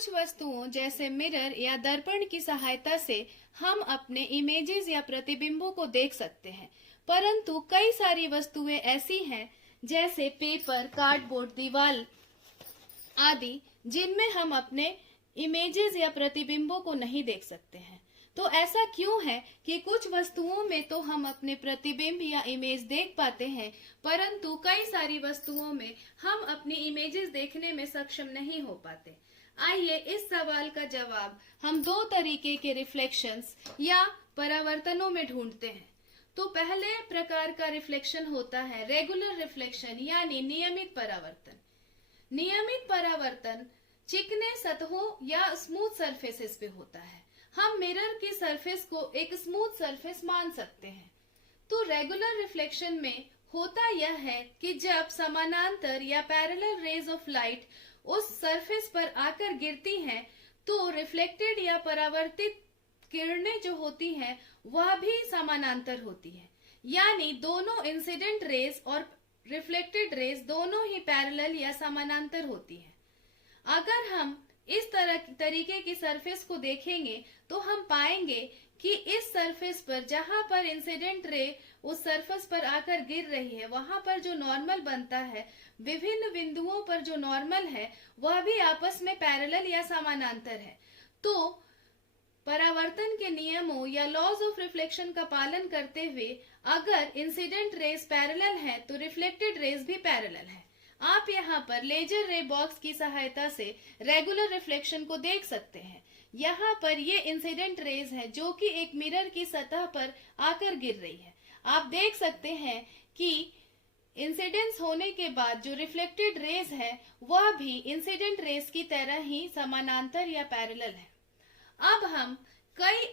कुछ वस्तुओं जैसे मिरर या दर्पण की सहायता से हम अपने इमेजेस या प्रतिबिंबों को देख सकते हैं, परंतु कई सारी वस्तुएं ऐसी हैं जैसे पेपर, कार्डबोर्ड, दीवार आदि जिनमें हम अपने इमेजेस या प्रतिबिंबों को नहीं देख सकते हैं। तो ऐसा क्यों है कि कुछ वस्तुओं में तो हम अपने प्रतिबिंब या इमेज देख पाते हैं, परंतु कई सारी वस्तुओं में हम अपनी इमेजेस देखने में सक्षम नहीं हो पाते। आइए इस सवाल का जवाब हम दो तरीके के रिफ्लेक्शंस या परावर्तनों में ढूंढते हैं। तो पहले प्रकार का रिफ्लेक्शन होता है रेगुलर रिफ्लेक्शन यानी नियमित परावर्तन। नियमित परावर्तन चिकने सतहों या स्मूथ सरफेसेस पे होता है। हम मिरर की सरफेस को एक स्मूथ सरफेस मान सकते हैं। तो रेगुलर रिफ्लेक्शन में होता यह है कि जब समानांतर या पैरेलल रेज ऑफ लाइट उस सरफेस पर आकर गिरती हैं, तो रिफ्लेक्टेड या परावर्तित किरणें जो होती हैं वह भी समानांतर होती है, यानी दोनों इंसिडेंट रेज और रिफ्लेक्टेड रेज दोनों ही पैरेलल या समानांतर होती है। अगर हम इस तरीके की सरफेस को देखेंगे तो हम पाएंगे कि इस सरफेस पर जहां पर इंसिडेंट रे उस सरफेस पर आकर गिर रही है, वहां पर जो नॉर्मल बनता है, विभिन्न बिंदुओं पर जो नॉर्मल है वह भी आपस में पैरेलल या समानांतर है। तो परावर्तन के नियमों या लॉज ऑफ रिफ्लेक्शन का पालन करते हुए अगर इंसिडेंट रेज पैरेलल है तो रिफ्लेक्टेड रेज भी पैरेलल है। आप यहाँ पर लेजर रे बॉक्स की सहायता से रेगुलर रिफ्लेक्शन को देख सकते हैं। यहाँ पर ये इंसिडेंट रेज है जो कि एक मिरर की सतह पर आकर गिर रही है। आप देख सकते हैं कि इंसिडेंस होने के बाद जो रिफ्लेक्टेड रेज है वह भी इंसिडेंट रेज की तरह ही समानांतर या पैरेलल है। अब हम कई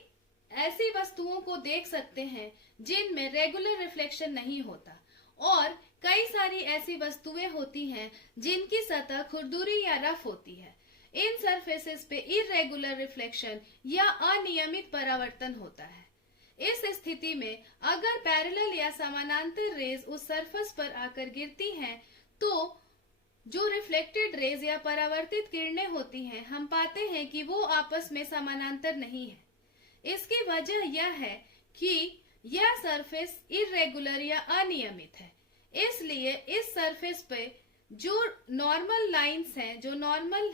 ऐसी वस्तुओं को देख सकते हैं जिनमें रेगुलर रिफ्लेक्शन नहीं होता, और कई सारी ऐसी वस्तुएं होती हैं जिनकी सतह खुरदुरी या रफ होती है। इन सरफेसेस पे इरेगुलर रिफ्लेक्शन या अनियमित परावर्तन होता है। इस स्थिति में अगर पैरेलल या समानांतर रेज उस सरफेस पर आकर गिरती हैं, तो जो रिफ्लेक्टेड रेज या परावर्तित किरणें होती हैं, हम पाते हैं कि वो आपस में समानांतर नहीं है। इसकी वजह यह है कि यह सरफेस इरेगुलर या अनियमित है। इसलिए इस सरफेस पे जो नॉर्मल लाइंस हैं, जो नॉर्मल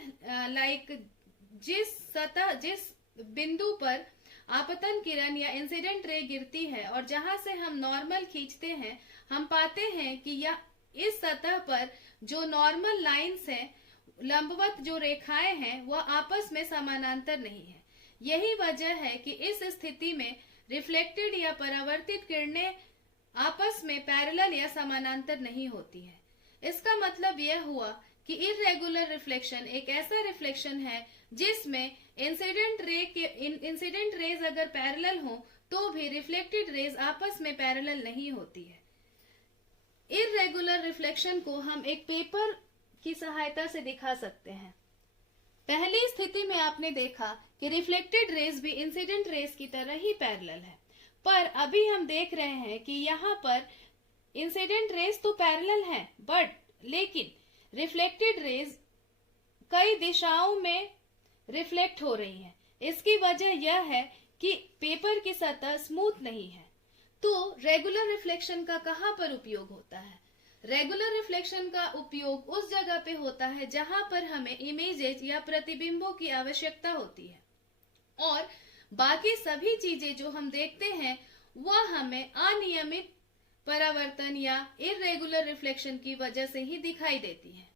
जिस बिंदु पर आपतन किरण या इंसिडेंट रे गिरती है और जहां से हम नॉर्मल खींचते हैं, हम पाते हैं कि यह इस सतह पर जो नॉर्मल लाइंस हैं, लंबवत जो रेखाएं हैं, वह आपस में समानांतर नहीं है। यही वजह है कि इस स्थिति में रिफ्लेक्टेड या परावर्तित किरणें आपस में पैरेलल या समानांतर नहीं होती है। इसका मतलब यह हुआ कि इरेगुलर रिफ्लेक्शन एक ऐसा रिफ्लेक्शन है जिसमें इंसिडेंट रेज अगर पैरेलल हो तो भी रिफ्लेक्टेड रेज आपस में पैरेलल नहीं होती है। इरेगुलर रिफ्लेक्शन को हम एक पेपर की सहायता से दिखा सकते हैं। पहली स्थिति में आपने देखा कि रिफ्लेक्टेड रेज भी इंसिडेंट रेज की तरह ही पैरेलल है, पर अभी हम देख रहे हैं कि यहाँ पर इंसिडेंट रेज तो पैरेलल है, लेकिन रिफ्लेक्टेड रेज कई दिशाओं में रिफ्लेक्ट हो रही हैं। इसकी वजह यह है कि पेपर की सतह स्मूथ नहीं है। तो रेगुलर रिफ्लेक्शन का कहाँ पर उपयोग होता है? रेगुलर रिफ्लेक्शन का उपयोग उस जगह पे होता है जहां पर हमें इमेजेस या प्रतिबिंबों की आवश्यकता होती है, और बाकी सभी चीजें जो हम देखते हैं वह हमें अनियमित परावर्तन या इरेगुलर रिफ्लेक्शन की वजह से ही दिखाई देती है।